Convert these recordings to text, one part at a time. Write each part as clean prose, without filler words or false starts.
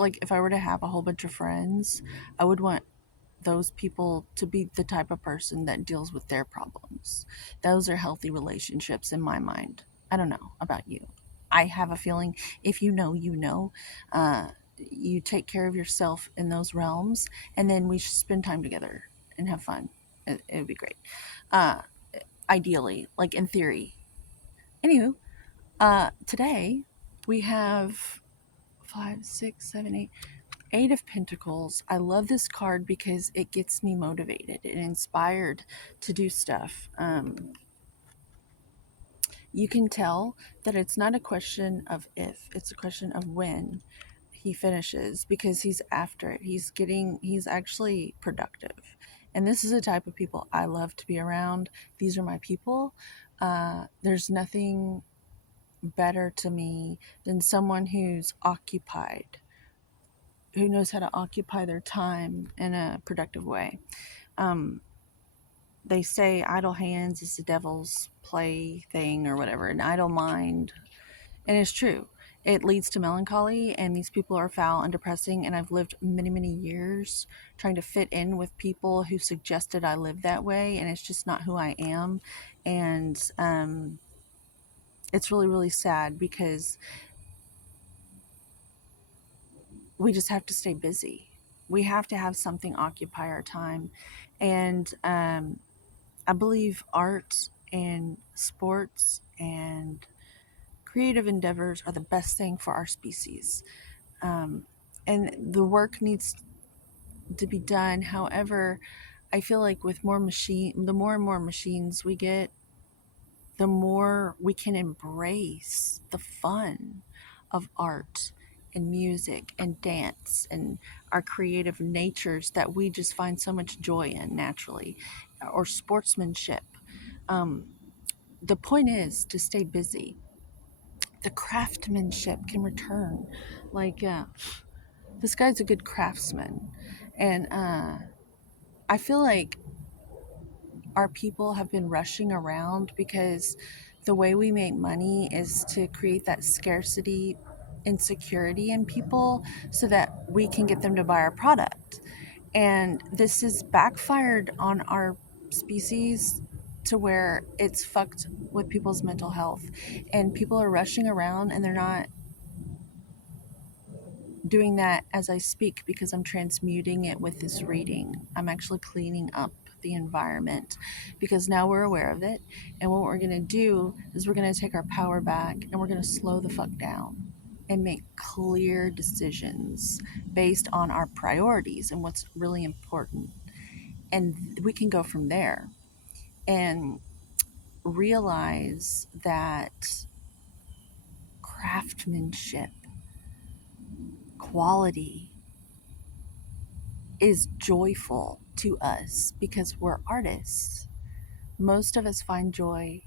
like if I were to have a whole bunch of friends, I would want those people to be the type of person that deals with their problems. Those are healthy relationships in my mind. I don't know about you. I have a feeling if you know, you know. You take care of yourself in those realms, and then we should spend time together and have fun. It would be great. Uh, Ideally, like in theory. Anywho, today we have five, six, seven, eight of Pentacles. I love this card because it gets me motivated and inspired to do stuff. You can tell that it's not a question of if, it's a question of when he finishes because he's after it. He's actually productive. And this is the type of people I love to be around. These are my people. There's nothing better to me than someone who's occupied, who knows how to occupy their time in a productive way. Um, they say idle hands is the devil's plaything or whatever, an idle mind. And it's true. It leads to melancholy, and these people are foul and depressing. And I've lived many, many years trying to fit in with people who suggested I live that way, and it's just not who I am. And it's really, really sad because we just have to stay busy. We have to have something occupy our time. And I believe art and sports and creative endeavors are the best thing for our species. Um, and the work needs to be done. However, I feel like with the more and more machines we get, the more we can embrace the fun of art and music and dance and our creative natures that we just find so much joy in naturally, or sportsmanship. Um, the point is to stay busy. The craftsmanship can return. Like, this guy's a good craftsman. And I feel like our people have been rushing around because the way we make money is to create that scarcity insecurity in people so that we can get them to buy our product. And this has backfired on our species to where it's fucked with people's mental health. And people are rushing around and they're not doing that as I speak because I'm transmuting it with this reading. I'm actually cleaning up the environment because now we're aware of it. And what we're going to do is we're going to take our power back and we're going to slow the fuck down and make clear decisions based on our priorities and what's really important. And we can go from there and realize that craftsmanship, quality, is joyful to us because we're artists. Most of us find joy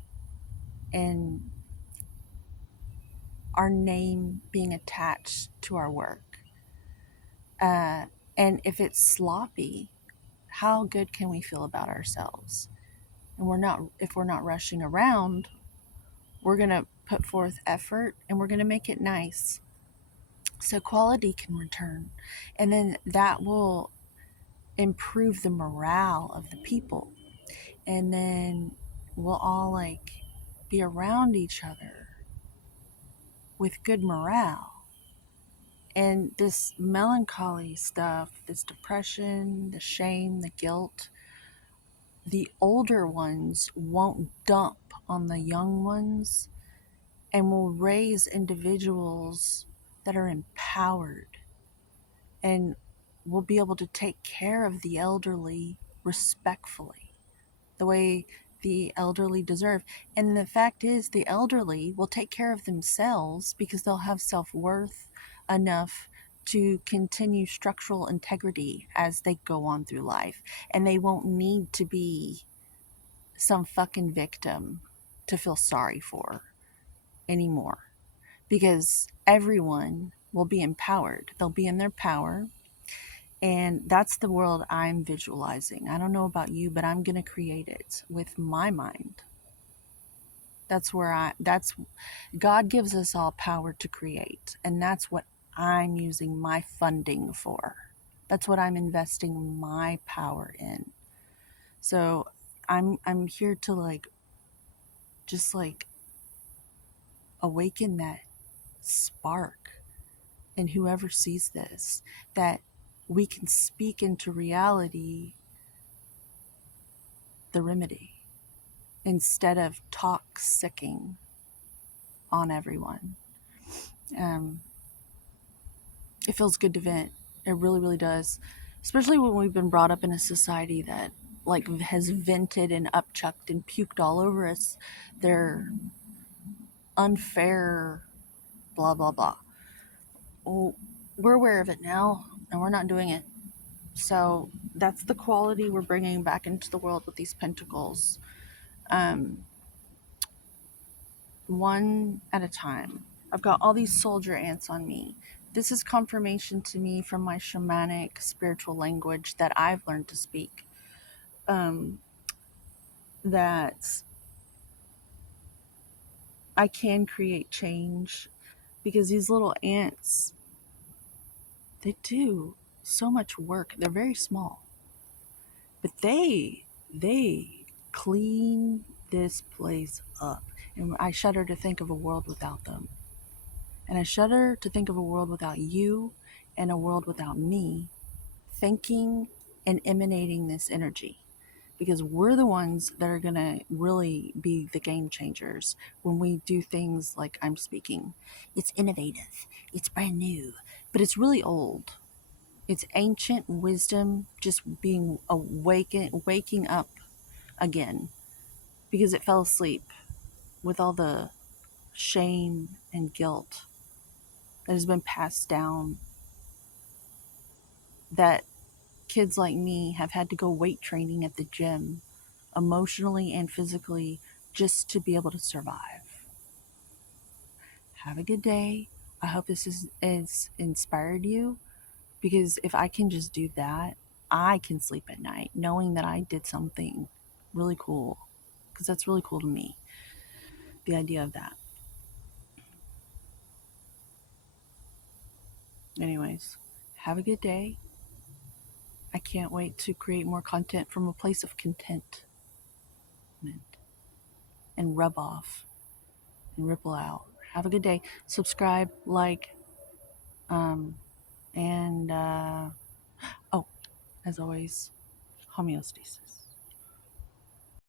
in our name being attached to our work. Uh, and if it's sloppy, how good can we feel about ourselves? And if we're not rushing around, we're going to put forth effort and we're going to make it nice. So quality can return. And then that will improve the morale of the people. And then we'll all like be around each other with good morale. And this melancholy stuff, this depression, the shame, the guilt, the older ones won't dump on the young ones and will raise individuals that are empowered and will be able to take care of the elderly respectfully, the way the elderly deserve. And the fact is, the elderly will take care of themselves because they'll have self-worth enough to continue structural integrity as they go on through life. And they won't need to be some fucking victim to feel sorry for anymore because everyone will be empowered. They'll be in their power. And that's the world I'm visualizing. I don't know about you, but I'm going to create it with my mind. That's God gives us all power to create. And that's what I'm using my funding for. That's what I'm investing my power in. So I'm here to like just like awaken that spark in whoever sees this, that we can speak into reality the remedy instead of toxicking on everyone. Um, it feels good to vent. It really, really does. Especially when we've been brought up in a society that like has vented and upchucked and puked all over us their unfair blah blah blah. Well, we're aware of it now and we're not doing it. So that's the quality we're bringing back into the world with these pentacles. Um, one at a time. I've got all these soldier ants on me. This is confirmation to me from my shamanic spiritual language that I've learned to speak. Um, that I can create change because these little ants, they do so much work. They're very small, but they clean this place up. And I shudder to think of a world without them. And I shudder to think of a world without you and a world without me thinking and emanating this energy. Because we're the ones that are going to really be the game changers when we do things like I'm speaking. It's innovative, it's brand new, but it's really old. It's ancient wisdom just being waking up again because it fell asleep with all the shame and guilt that has been passed down, that kids like me have had to go weight training at the gym emotionally and physically just to be able to survive. Have a good day. I hope this is inspired you, because if I can just do that, I can sleep at night knowing that I did something really cool, because that's really cool to me, the idea of that. Anyways, have a good day. I can't wait to create more content from a place of contentment and rub off and ripple out. Have a good day. Subscribe, like, and oh, as always, homeostasis.